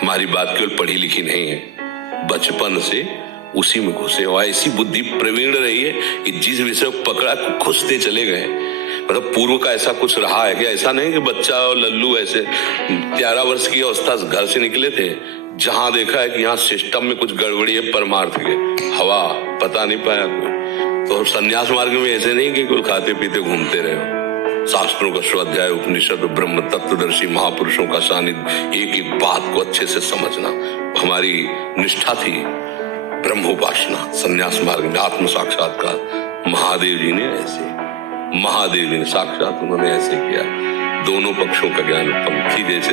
हमारी बात केवल पढ़ी लिखी नहीं है, बचपन से उसी में घुसे और ऐसी बुद्धि प्रवीण रही है कि जिस विषय को पकड़ा घुसते चले गए। मतलब पूर्व का ऐसा कुछ रहा है कि ऐसा नहीं कि बच्चा और लल्लू ऐसे 11 वर्ष की अवस्था घर से निकले थे, जहां देखा है कि यहाँ सिस्टम में कुछ गड़बड़ी है, परमार्थ के हवा पता नहीं पाया कोई। तो संन्यास मार्ग में ऐसे नहीं कि कुल खाते पीते घूमते रहे। शास्त्रों का स्वाध्याय, उपनिषद, ब्रह्म तत्वदर्शी महापुरुषों का सानिध्य, एक एक बात को अच्छे से समझना हमारी निष्ठा थी। ब्रह्मोपासना, संन्यास मार्ग में आत्म साक्षात्कार महादेव जी ने ऐसे, महादेव जी ने साक्षात उन्होंने ऐसे किया। दोनों पक्षों का ज्ञान,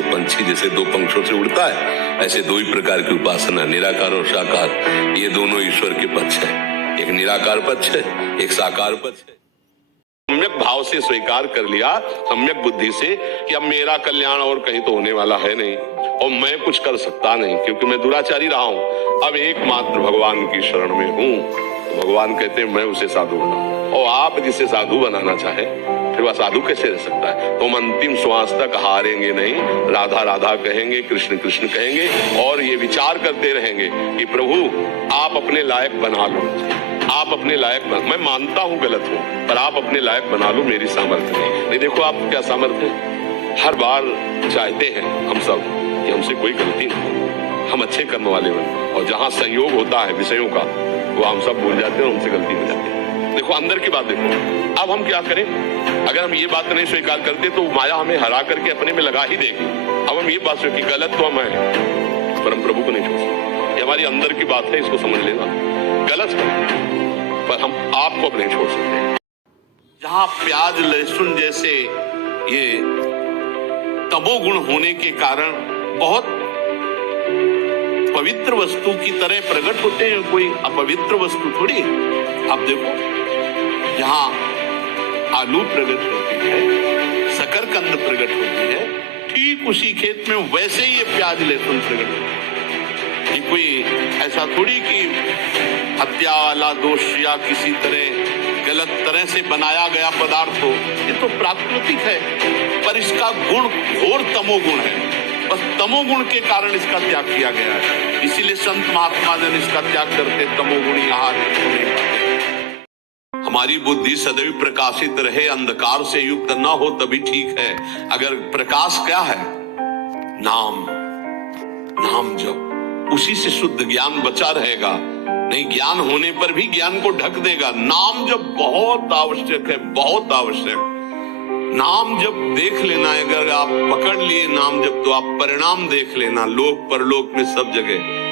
पंछी जैसे दो पंखों से उड़ता है, ऐसे दो ही प्रकार की उपासना, निराकार और साकार। ये दोनों ईश्वर के पक्ष है, एक निराकार पक्ष है, एक साकार पक्ष है। सम्यक भाव से स्वीकार कर लिया, सम्यक बुद्धि से, कि अब मेरा कल्याण और कहीं तो होने वाला है नहीं और मैं कुछ कर सकता नहीं क्योंकि मैं दुराचारी रहा हूं। अब एकमात्र भगवान की शरण में हूं। तो भगवान कहते हैं मैं उसे साधु बनाऊं, और आप जिसे साधु बनाना चाहे फिर वह साधु कैसे रह सकता है। तो हम अंतिम श्वास तक हारेंगे नहीं, राधा राधा कहेंगे, कृष्ण कृष्ण कहेंगे और ये विचार करते रहेंगे कि प्रभु आप अपने लायक बना लो, आप अपने लायक मैं मानता हूं गलत हूं, पर आप अपने लायक बना लो, मेरी सामर्थ्य नहीं। देखो आप क्या सामर्थ्य है। हर बार चाहते हैं हम सब कि हमसे कोई गलती नहीं, हम अच्छे कर्म वाले बने, और जहां संयोग होता है विषयों का वो हम सब भूल जाते हैं और हमसे गलती हो जाती है। देखो अंदर की बात देखो। अब हम क्या करें, अगर हम ये बात नहीं स्वीकार करते तो माया हमें हरा करके अपने में लगा ही देगी। अब हम ये बात कि गलत तो हम है, पर हम प्रभु को नहीं छोड़ सकते। ये हमारी अंदर की बात है, इसको समझ लेना। गलत है पर हम आपको अब नहीं छोड़ सकते। जहां प्याज लहसुन जैसे ये तमोगुण होने के कारण बहुत पवित्र वस्तु की तरह प्रकट होते हैं, कोई अपवित्र वस्तु थोड़ी। अब देखो यहाँ आलू प्रकट होती है, शकरकंद प्रकट होती है, ठीक उसी खेत में वैसे ही ये प्याज लहसुन प्रकट होती है। ये कोई ऐसा थोड़ी कि हत्या वाला दोष या किसी तरह गलत तरह से बनाया गया पदार्थ हो। ये तो प्राकृतिक है, पर इसका गुण घोर तमोगुण है। बस तमोगुण के कारण इसका त्याग किया गया है। इसीलिए संत महात्मा जन इसका त्याग करते, तमोगुणी आहार नहीं पाते। हमारी बुद्धि सदैव प्रकाशित रहे, अंधकार से युक्त न हो तभी ठीक है। अगर प्रकाश क्या है, नाम, नाम जप, उसी से शुद्ध ज्ञान बचा रहेगा। नहीं ज्ञान होने पर भी ज्ञान को ढक देगा। नाम जप बहुत आवश्यक है, बहुत आवश्यक। नाम जब देख लेना, अगर आप पकड़ लिए नाम जब, तो आप परिणाम देख लेना, लोक परलोक में सब जगह।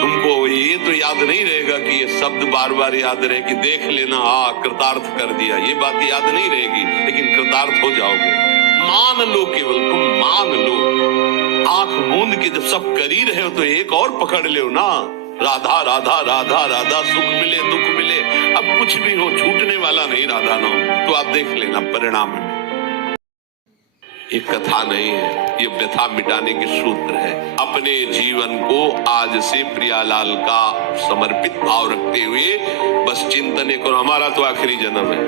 तुमको ये तो याद नहीं रहेगा कि ये शब्द बार बार याद रहे कि देख लेना, कृतार्थ कर दिया, ये बात याद नहीं रहेगी, लेकिन कृतार्थ हो जाओगे। मान लो, केवल तुम मान लो। आंख मूंद के जब सब कर ही रहे हो तो एक और पकड़ लो ना, राधा राधा राधा राधा, सुख मिले दुख मिले, अब कुछ भी हो छूटने वाला नहीं राधा नाम। तो आप देख लेना परिणाम में। ये कथा नहीं है, ये व्यथा मिटाने के सूत्र है। अपने जीवन को आज से प्रियालाल का समर्पित भाव रखते हुए बस चिंतन करो। हमारा तो आखिरी जन्म है,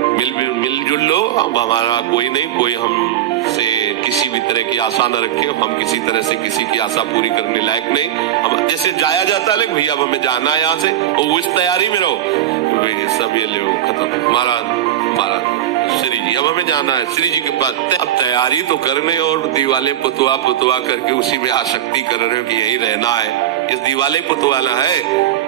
मिलजुल लो। अब हमारा कोई नहीं, कोई हमसे किसी भी तरह की आशा न रखे। हम किसी तरह से किसी की आशा पूरी करने लायक नहीं। हम जैसे जाया जाता है, भैया अब हमें जाना है यहाँ से, और वो इस तैयारी में रहो, सब ये ले खत्म, हमारा श्री जी अब हमें जाना है श्री जी के पास। अब तैयारी तो करने और दीवाले पुतवा करके उसी में आसक्ति कर रहे हो कि यही रहना है। इस दीवाले पुतवाला है,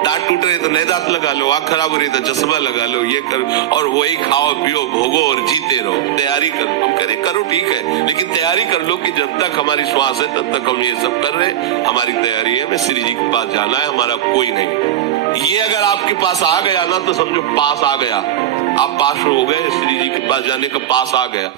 दांत टूट रहे तो नए दांत लगा लो, आंख खराब हो रही तो चश्मा लगा लो, ये कर, और वही खाओ पियो भोगो और जीते रहो। तैयारी करो, हम करें करो ठीक है, लेकिन तैयारी कर लो कि जब तक हमारी श्वास है तब तक हम ये सब कर रहे हैं। हमारी तैयारी है, हमें श्री जी के पास जाना है, हमारा कोई नहीं। ये अगर आपके पास आ गया ना तो समझो पास आ गया, आप पास हो गए, श्री जी के पास जाने का पास आ गया।